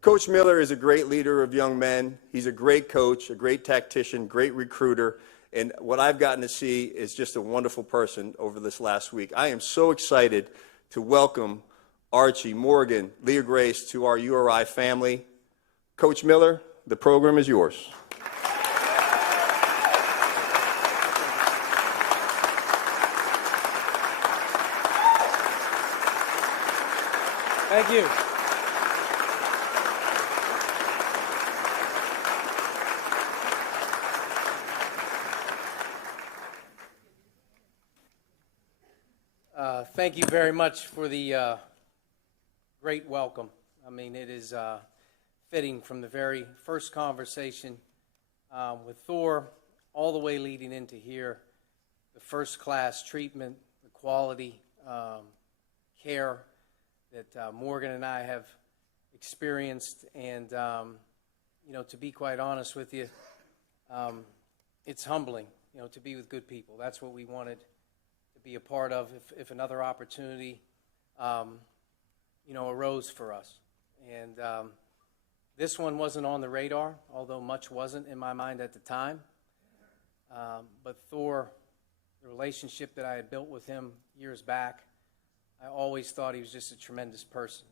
Coach Miller is a great leader of young men. He's a great coach, a great tactician, great recruiter, and what I've gotten to see is just a wonderful person over this last week. I am so excited to welcome Archie, Morgan, Leah Grace to our URI family. Coach Miller, the program is yours. Thank you. Thank you very much for the great welcome. I mean, it is fitting from the very first conversation with Thor all the way leading into here, the first-class treatment, the quality care that Morgan and I have experienced, and you know, to be quite honest with you, it's humbling, you know, to be with good people. That's what we wanted to be a part of if another opportunity, you know, arose for us. And this one wasn't on the radar, although much wasn't in my mind at the time. But Thor, the relationship that I had built with him years back, I always thought he was just a tremendous person.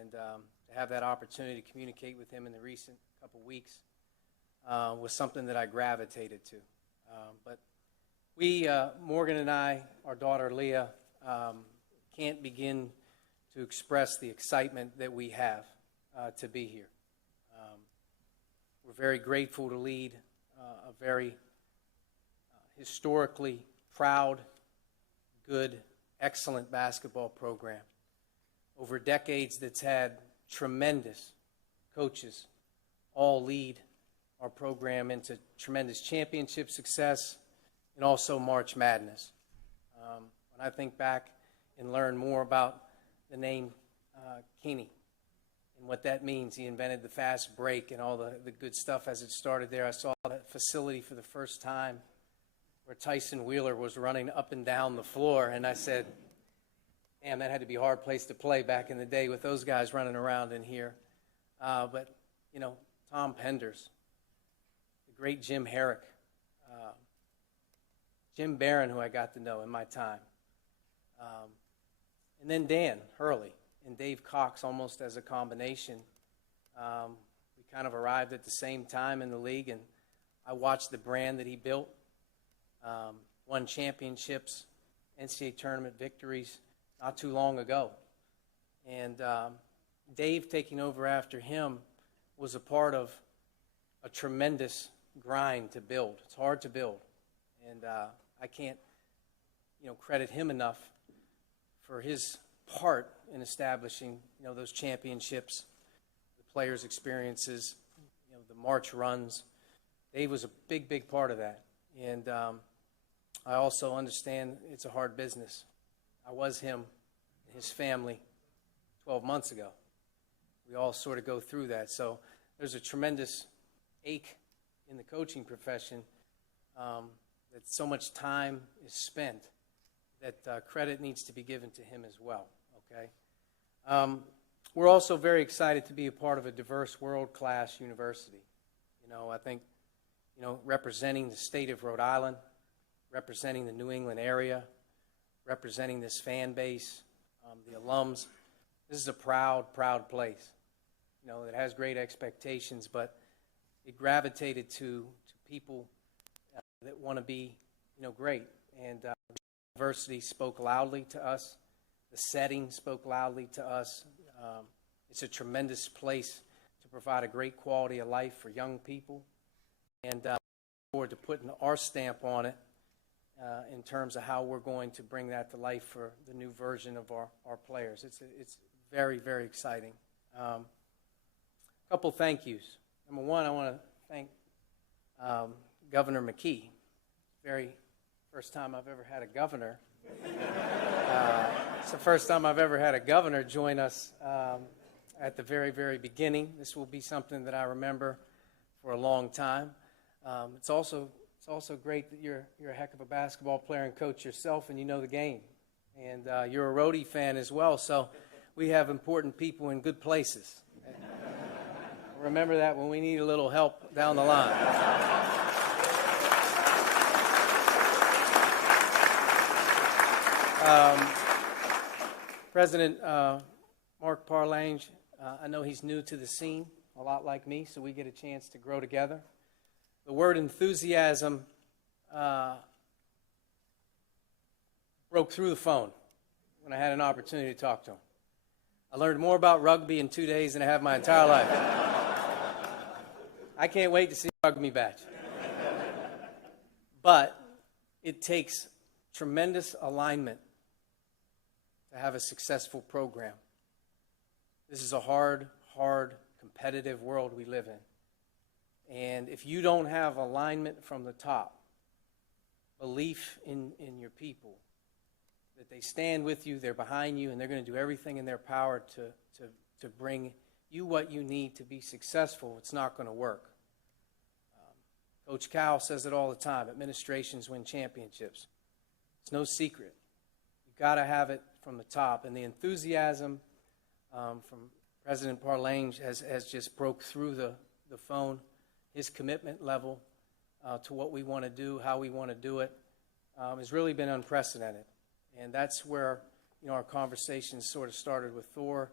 And to have that opportunity to communicate with him in the recent couple weeks was something that I gravitated to. But we, Morgan and I, our daughter Leah, can't begin to express the excitement that we have to be here. We're very grateful to lead a very historically proud, good, excellent basketball program. Over decades that's had tremendous coaches all lead our program into tremendous championship success and also March Madness. When I think back and learn more about the name Kenny and what that means, he invented the fast break and all the good stuff as it started there. I saw that facility for the first time where Tyson Wheeler was running up and down the floor, and I said, damn, that had to be a hard place to play back in the day with those guys running around in here. But, you know, Tom Penders, the great Jim Herrick, Jim Barron, who I got to know in my time, and then Dan Hurley and Dave Cox almost as a combination. We kind of arrived at the same time in the league, and I watched the brand that he built, won championships, NCAA tournament victories not too long ago. And Dave taking over after him was a part of a tremendous grind to build. It's hard to build. And I can't, you know, credit him enough for his part in establishing, you know, those championships, the players' experiences, you know, the March runs. Dave was a big, big part of that. And I also understand it's a hard business. I was him and his family 12 months ago. We all sort of go through that. So there's a tremendous ache in the coaching profession that so much time is spent that credit needs to be given to him as well, okay? We're also very excited to be a part of a diverse world-class university. You know, I think, you know, representing the state of Rhode Island, representing the New England area, representing this fan base, the alums. This is a proud, proud place. You know, it has great expectations, but it gravitated to people that want to be, you know, great. And the university spoke loudly to us. The setting spoke loudly to us. It's a tremendous place to provide a great quality of life for young people. And look forward to putting our stamp on it in terms of how we're going to bring that to life for the new version of our players. It's very, very exciting. A couple thank yous. Number one, I want to thank Governor McKee. Very first time I've ever had a governor. It's the first time I've ever had a governor join us at the very, very beginning. This will be something that I remember for a long time. It's also great that you're a heck of a basketball player and coach yourself, and you know the game. And you're a Rhodey fan as well, so we have important people in good places. Remember that when we need a little help down the line. President Mark Parlange, I know he's new to the scene, a lot like me, so we get a chance to grow together. The word enthusiasm broke through the phone when I had an opportunity to talk to him. I learned more about rugby in 2 days than I have my entire life. I can't wait to see the rugby match. But it takes tremendous alignment to have a successful program. This is a hard, competitive world we live in. And if you don't have alignment from the top, belief in your people, that they stand with you, they're behind you, and they're going to do everything in their power to bring you what you need to be successful, it's not going to work. Coach Cowell says it all the time, administrations win championships. It's no secret. You've got to have it from the top. And the enthusiasm from President Parlange has just broke through the phone. His commitment level to what we want to do, how we want to do it, has really been unprecedented. And that's where our conversations sort of started with Thor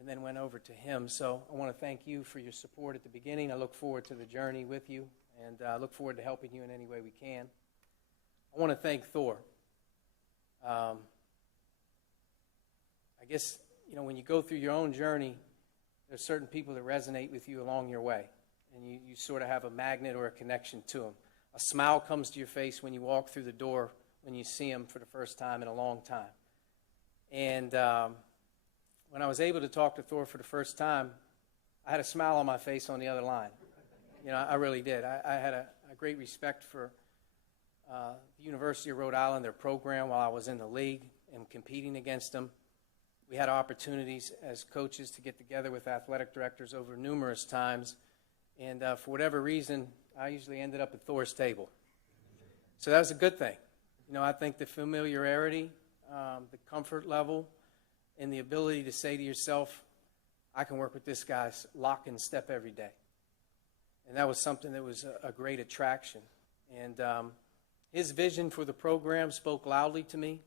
and then went over to him. So I want to thank you for your support at the beginning. I look forward to the journey with you, and I look forward to helping you in any way we can. I want to thank Thor. I guess, when you go through your own journey, there's certain people that resonate with you along your way, and you sort of have a magnet or a connection to them. A smile comes to your face when you walk through the door when you see them for the first time in a long time. And when I was able to talk to Thor for the first time, I had a smile on my face on the other line. I really did. I had a great respect for the University of Rhode Island, their program, while I was in the league and competing against them. We had opportunities as coaches to get together with athletic directors over numerous times. And for whatever reason, I usually ended up at Thor's table. So that was a good thing. I think the familiarity, the comfort level, and the ability to say to yourself, I can work with this guy lock and step every day. And that was something that was a great attraction. And his vision for the program spoke loudly to me,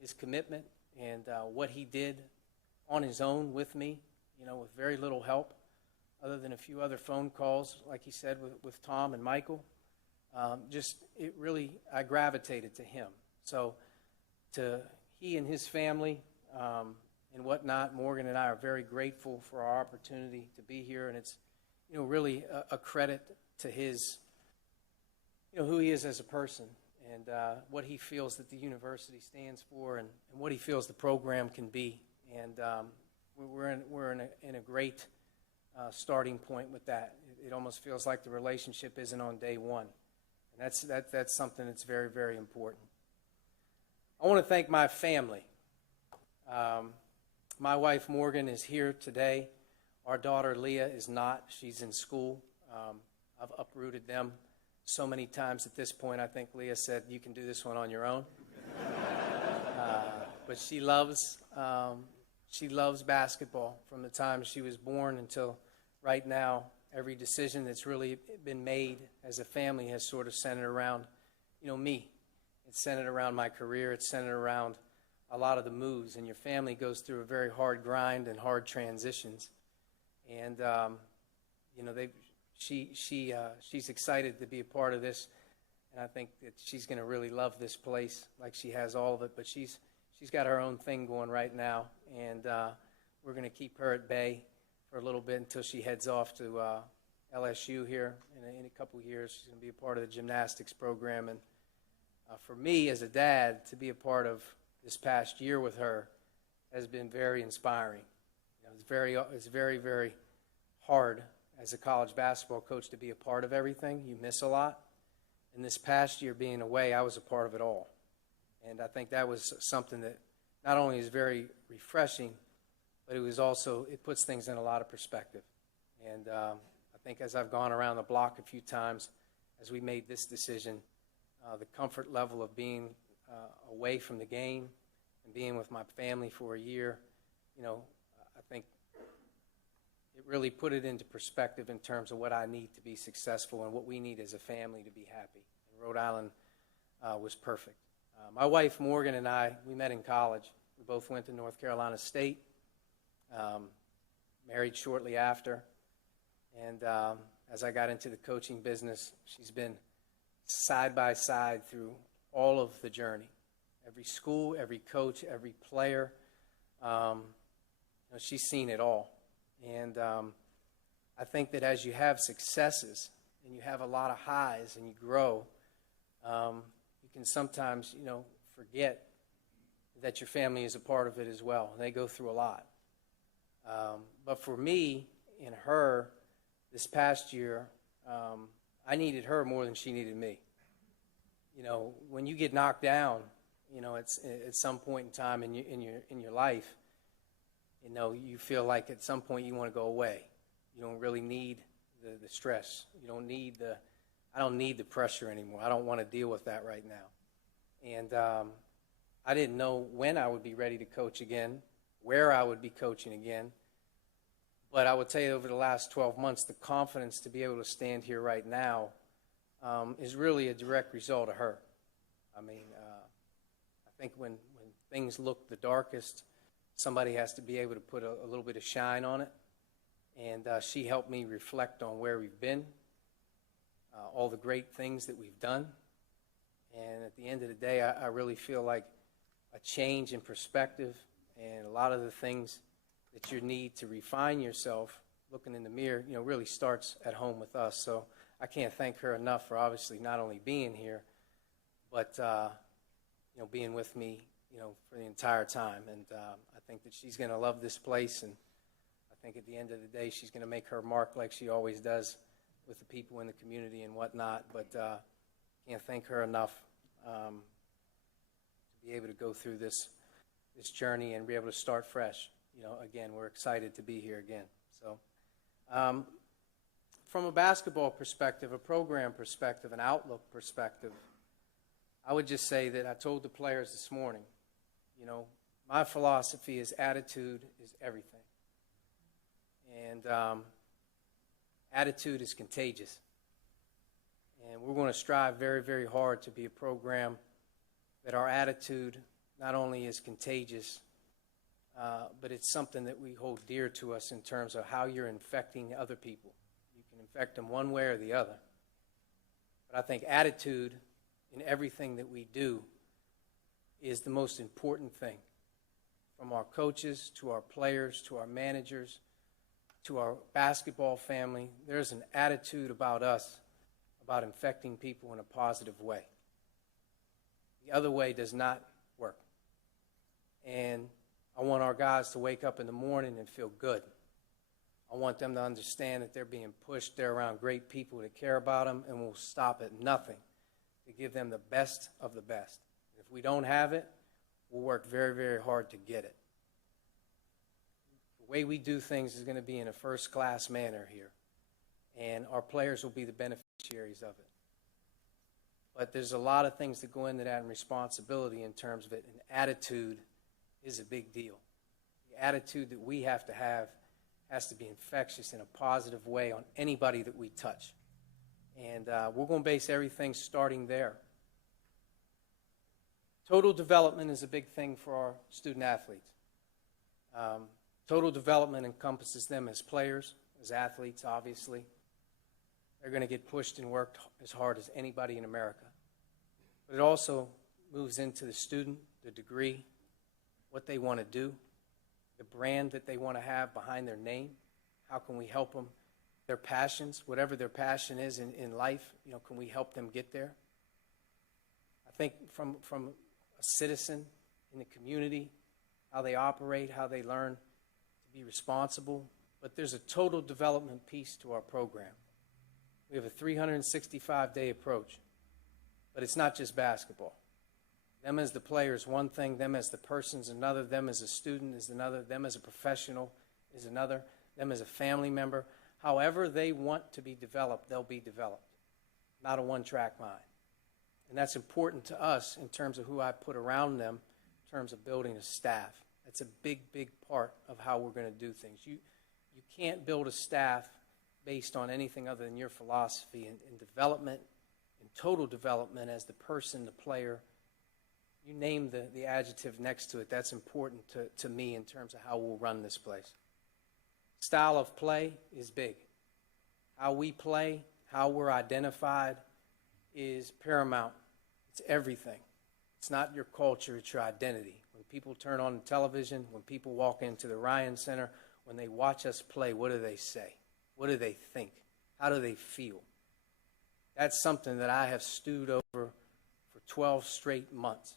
his commitment, and what he did on his own with me, with very little help, other than a few other phone calls, like he said, with Tom and Michael. I gravitated to him. So to he and his family and whatnot, Morgan and I are very grateful for our opportunity to be here, and it's really a credit to his, who he is as a person and what he feels that the university stands for and what he feels the program can be. And we're in a great starting point with that. It almost feels like the relationship isn't on day one. And that's something that's very, very important. I want to thank my family. My wife, Morgan, is here today. Our daughter, Leah, is not. She's in school. I've uprooted them so many times at this point. I think Leah said, you can do this one on your own. But she loves basketball from the time she was born until right now. Every decision that's really been made as a family has sort of centered around, me. It's centered around my career. It's centered around a lot of the moves. And your family goes through a very hard grind and hard transitions. And, she's excited to be a part of this. And I think that she's going to really love this place like she has all of it. But she's got her own thing going right now. And we're going to keep her at bay for a little bit until she heads off to LSU here in a couple of years. She's going to be a part of the gymnastics program. And for me as a dad, to be a part of this past year with her has been very inspiring. It's very, very hard as a college basketball coach to be a part of everything. You miss a lot. And this past year being away, I was a part of it all. And I think that was something that not only is very refreshing, but it puts things in a lot of perspective. And I think as I've gone around the block a few times, as we made this decision, the comfort level of being away from the game and being with my family for a year, I think it really put it into perspective in terms of what I need to be successful and what we need as a family to be happy. And Rhode Island was perfect. My wife, Morgan, and I, we met in college. We both went to North Carolina State, married shortly after. And as I got into the coaching business, she's been side by side through all of the journey. Every school, every coach, every player, she's seen it all. And I think that as you have successes and you have a lot of highs and you grow, you can sometimes, forget that your family is a part of it as well. They go through a lot. But for me and her, this past year, I needed her more than she needed me. When you get knocked down, it's at some point in time in your life, you feel like at some point you want to go away. You don't really need the stress. I don't need the pressure anymore. I don't want to deal with that right now. And I didn't know when I would be ready to coach again, where I would be coaching again. But I would tell you over the last 12 months, the confidence to be able to stand here right now is really a direct result of her. I mean, I think when things look the darkest, somebody has to be able to put a little bit of shine on it. And she helped me reflect on where we've been, all the great things that we've done. And at the end of the day, I really feel like a change in perspective and a lot of the things that you need to refine yourself, looking in the mirror, really starts at home with us. So I can't thank her enough for obviously not only being here, but being with me, for the entire time. And I think that she's going to love this place, and I think at the end of the day, she's going to make her mark like she always does with the people in the community and whatnot. But can't thank her enough to be able to go through this journey and be able to start fresh. Again, we're excited to be here again. So from a basketball perspective, a program perspective, an outlook perspective, I would just say that I told the players this morning, my philosophy is attitude is everything. And attitude is contagious. And we're going to strive very, very hard to be a program that our attitude not only is contagious, but it's something that we hold dear to us in terms of how you're infecting other people. You can infect them one way or the other. But I think attitude in everything that we do is the most important thing. From our coaches to our players to our managers to our basketball family, there's an attitude about us about infecting people in a positive way. The other way does not work. And I want our guys to wake up in the morning and feel good. I want them to understand that they're being pushed. They're around great people that care about them and will stop at nothing to give them the best of the best. If we don't have it, we'll work very, very hard to get it. The way we do things is going to be in a first-class manner here, and our players will be the beneficiaries of it. But there's a lot of things that go into that and responsibility in terms of it, and attitude is a big deal. The attitude that we have to have has to be infectious in a positive way on anybody that we touch. And we're going to base everything starting there. Total development is a big thing for our student athletes. Total development encompasses them as players, as athletes, obviously. They're going to get pushed and worked as hard as anybody in America. But it also moves into the student, the degree, what they want to do, the brand that they want to have behind their name. How can we help them? Their passions, whatever their passion is in life, can we help them get there? I think from a citizen in the community, how they operate, how they learn to be responsible. But there's a total development piece to our program. We have a 365-day approach, but it's not just basketball. Them as the player is one thing, them as the person is another, them as a student is another, them as a professional is another, them as a family member. However they want to be developed, they'll be developed, not a one-track mind. And that's important to us in terms of who I put around them, in terms of building a staff. That's a big, big part of how we're going to do things. You can't build a staff based on anything other than your philosophy and development and total development as the person, the player. You name the adjective next to it. That's important to me in terms of how we'll run this place. Style of play is big. How we play, how we're identified is paramount. It's everything. It's not your culture, it's your identity. When people turn on the television, when people walk into the Ryan Center, when they watch us play, what do they say? What do they think? How do they feel? That's something that I have stewed over for 12 straight months.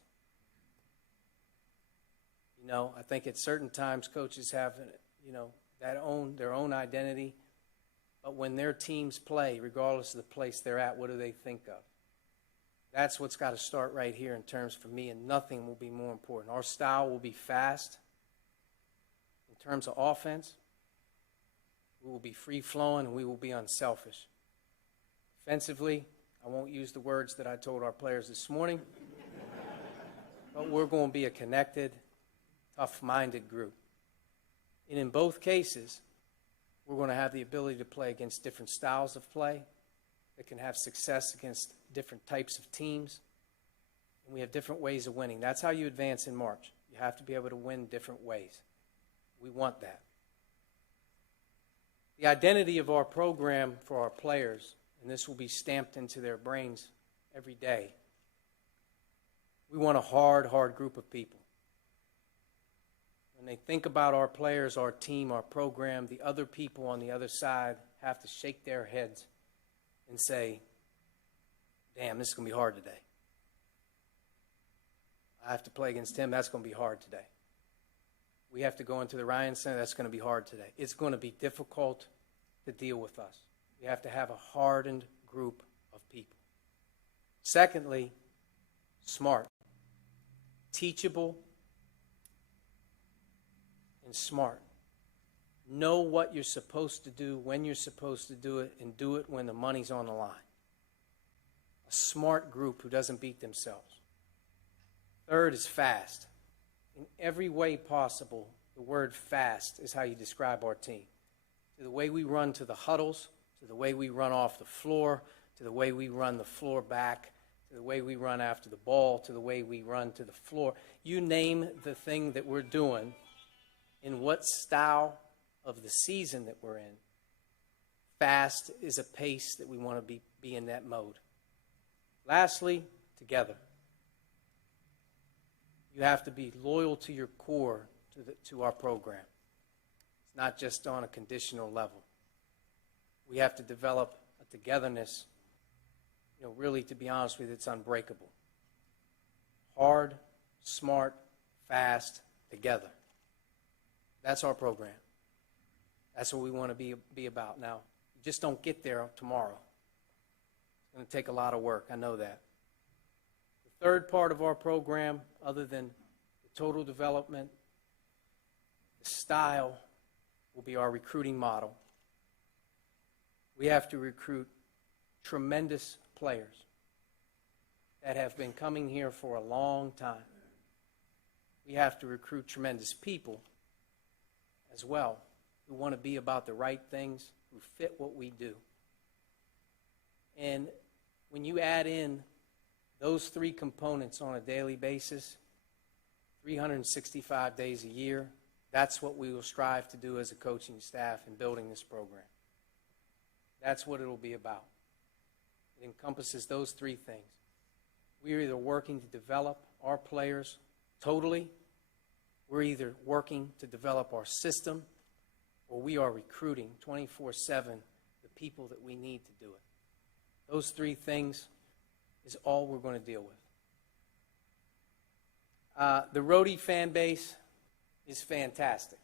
You know, I think at certain times coaches have, you know, their own identity. But when their teams play, regardless of the place they're at, what do they think of? That's what's got to start right here in terms for me, and nothing will be more important. Our style will be fast. In terms of offense, we will be free-flowing and we will be unselfish. Defensively, I won't use the words that I told our players this morning, but we're going to be a connected, tough-minded group. And in both cases, we're going to have the ability to play against different styles of play that can have success against different types of teams. And we have different ways of winning. That's how you advance in March. You have to be able to win different ways. We want that. The identity of our program for our players, and this will be stamped into their brains every day. We want a hard group of people. When they think about our players, our team, our program, the other people on the other side have to shake their heads and say, damn, this is going to be hard today. I have to play against him. That's going to be hard today. We have to go into the Ryan Center. That's going to be hard today. It's going to be difficult to deal with us. We have to have a hardened group of people. Secondly, smart, teachable, and smart. Know what you're supposed to do, when you're supposed to do it, and do it when the money's on the line. A smart group who doesn't beat themselves. Third is fast. In every way possible, the word fast is how you describe our team. To the way we run to the huddles, to the way we run off the floor, to the way we run the floor back, to the way we run after the ball, to the way we run to the floor. You name the thing that we're doing, in what style of the season that we're in, fast is a pace that we want to be in that mode. Lastly, together. You have to be loyal to your core, to our program. It's not just on a conditional level. We have to develop a togetherness, really, to be honest with you, it's unbreakable. Hard, smart, fast, together. That's our program. That's what we want to be about. Now, you just don't get there tomorrow. It's going to take a lot of work. I know that. The third part of our program, other than the total development, the style, will be our recruiting model. We have to recruit tremendous players that have been coming here for a long time. We have to recruit tremendous people as well, who want to be about the right things, who fit what we do. And when you add in those three components on a daily basis, 365 days a year, that's what we will strive to do as a coaching staff in building this program. That's what it will be about. It encompasses those three things. We are either working to develop our players totally, we're either working to develop our system, or we are recruiting 24/7 the people that we need to do it. Those three things is all we're going to deal with. The Rhodey fan base is fantastic.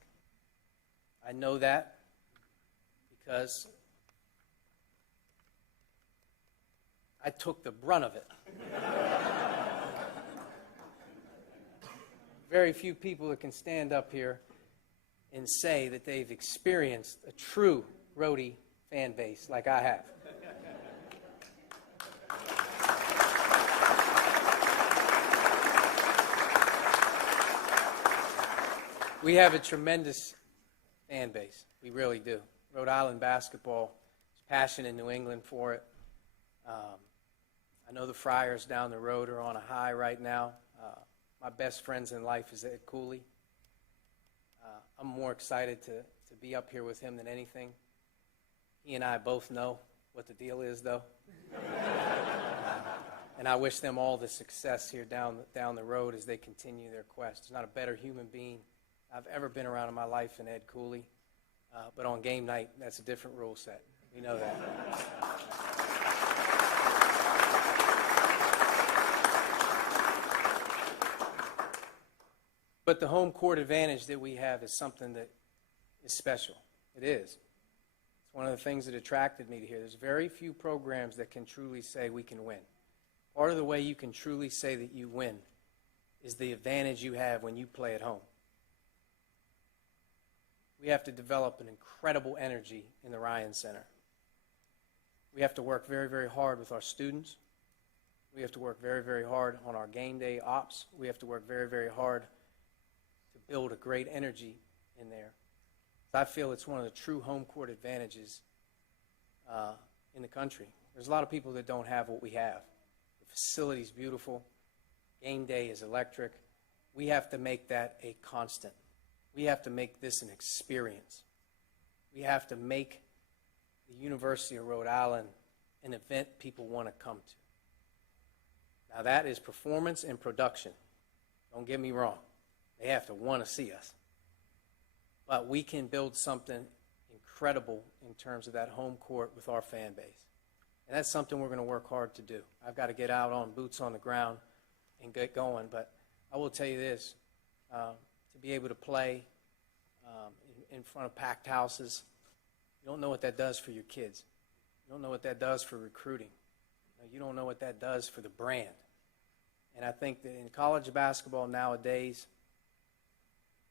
I know that because I took the brunt of it. Very few people that can stand up here and say that they've experienced a true Rhodey fan base like I have. We have a tremendous fan base. We really do. Rhode Island basketball is passion in New England for it. I know the Friars down the road are on a high right now. My best friends in life is Ed Cooley. I'm more excited to be up here with him than anything. He and I both know what the deal is, though. And I wish them all the success here down the road as they continue their quest. There's not a better human being I've ever been around in my life than Ed Cooley. But on game night, that's a different rule set. We know that. But the home court advantage that we have is something that is special. It is. It's one of the things that attracted me to here. There's very few programs that can truly say we can win. Part of the way you can truly say that you win is the advantage you have when you play at home. We have to develop an incredible energy in the Ryan Center. We have to work very, very hard with our students. We have to work very, very hard on our game day ops. We have to work very, very hard to build a great energy in there. I feel it's one of the true home court advantages in the country. There's a lot of people that don't have what we have. The facility's beautiful. Game day is electric. We have to make that a constant. We have to make this an experience. We have to make the University of Rhode Island an event people want to come to. Now that is performance and production. Don't get me wrong. They have to want to see us. But we can build something incredible in terms of that home court with our fan base. And that's something we're going to work hard to do. I've got to get out on boots on the ground and get going. But I will tell you this, to be able to play in front of packed houses, you don't know what that does for your kids. You don't know what that does for recruiting. You don't know what that does for the brand. And I think that in college basketball nowadays,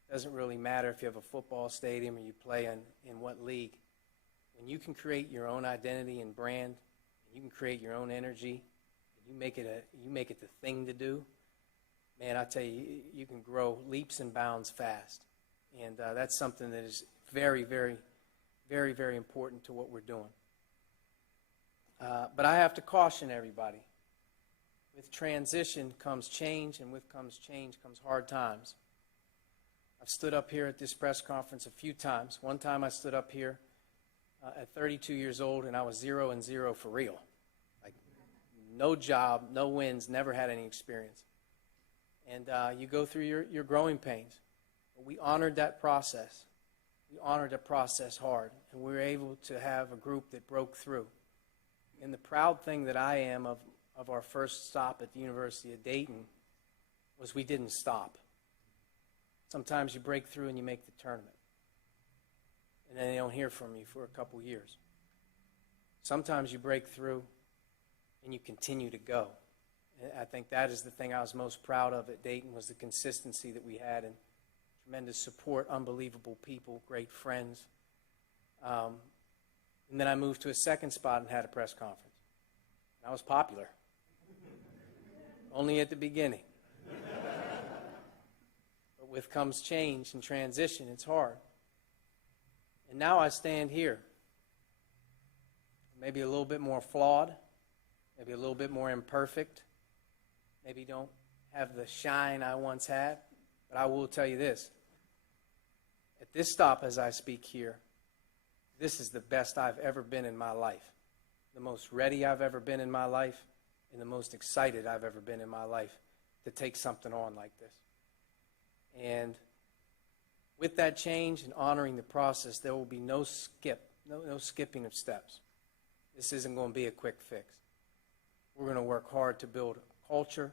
it doesn't really matter if you have a football stadium or you play in what league. When you can create your own identity and brand, and you can create your own energy, and you make it the thing to do, man, I tell you, you can grow leaps and bounds fast. And that's something that is very, very, very, very important to what we're doing. But I have to caution everybody. With transition comes change, and with change comes hard times. I've stood up here at this press conference a few times. One time I stood up here at 32 years old, and I was 0-0 for real. Like, no job, no wins, never had any experience. And you go through your growing pains. But we honored that process. We honored the process hard, and we were able to have a group that broke through. And the proud thing that I am of our first stop at the University of Dayton was we didn't stop. Sometimes you break through and you make the tournament, and then they don't hear from you for a couple years. Sometimes you break through and you continue to go. And I think that is the thing I was most proud of at Dayton, was the consistency that we had and tremendous support, unbelievable people, great friends. And then I moved to a second spot and had a press conference. And I was popular. Only at the beginning. But with comes change and transition, it's hard. And now I stand here. Maybe a little bit more flawed. Maybe a little bit more imperfect. Maybe don't have the shine I once had. But I will tell you this. At this stop as I speak here, this is the best I've ever been in my life. The most ready I've ever been in my life, and the most excited I've ever been in my life to take something on like this. And with that change and honoring the process, there will be no skipping of steps. This isn't going to be a quick fix. We're going to work hard to build a culture,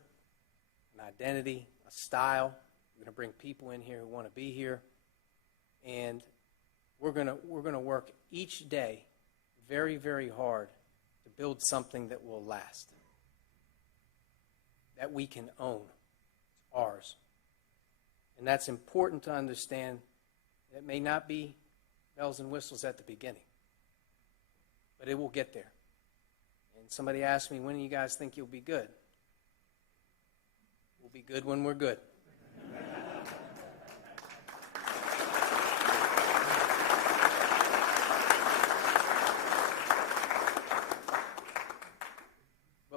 an identity, a style. We're going to bring people in here who want to be here. And we're going to work each day very, very hard to build something that will last, that we can own. It's ours. And that's important to understand. It may not be bells and whistles at the beginning, but it will get there. And somebody asked me, when do you guys think you'll be good? We'll be good when we're good.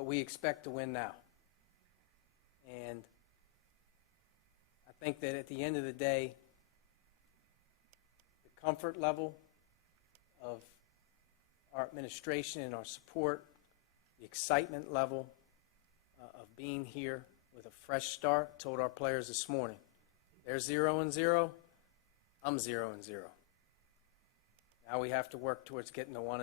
we expect to win now. And I think that at the end of the day, the comfort level of our administration and our support, the excitement level of being here with a fresh start, told our players this morning, they're 0-0, I'm 0-0. Now we have to work towards getting to 1-0.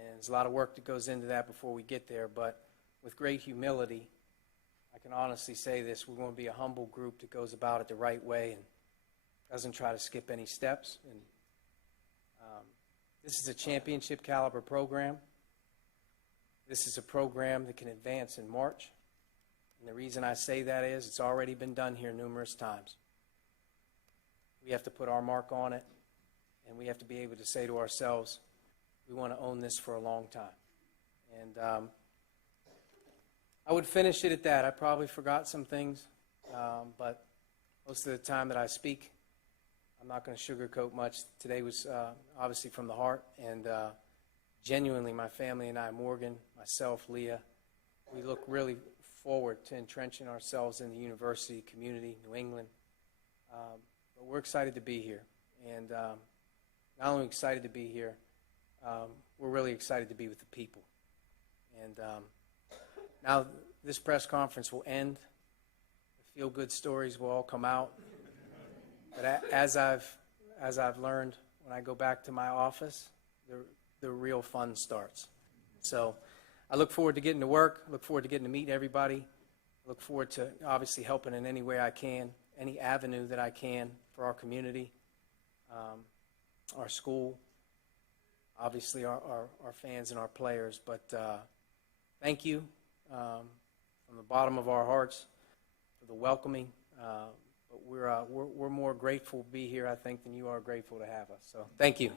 And there's a lot of work that goes into that before we get there, but with great humility, I can honestly say this, we're going to be a humble group that goes about it the right way and doesn't try to skip any steps. And this is a championship caliber program. This is a program that can advance in March. And the reason I say that is it's already been done here numerous times. We have to put our mark on it, and we have to be able to say to ourselves, we want to own this for a long time. And I would finish it at that. I probably forgot some things, but most of the time that I speak, I'm not going to sugarcoat much. Today was obviously from the heart, and genuinely my family and I, Morgan, myself, Leah, we look really forward to entrenching ourselves in the university community, New England. But we're excited to be here, and not only excited to be here, we're really excited to be with the people. And now this press conference will end. The feel-good stories will all come out. But as I've learned, when I go back to my office, the real fun starts. So I look forward to getting to work. I look forward to getting to meet everybody. I look forward to obviously helping in any way I can, any avenue that I can for our community, our school, obviously our fans and our players. But thank you from the bottom of our hearts for the welcoming. But we're more grateful to be here, I think, than you are grateful to have us. So thank you.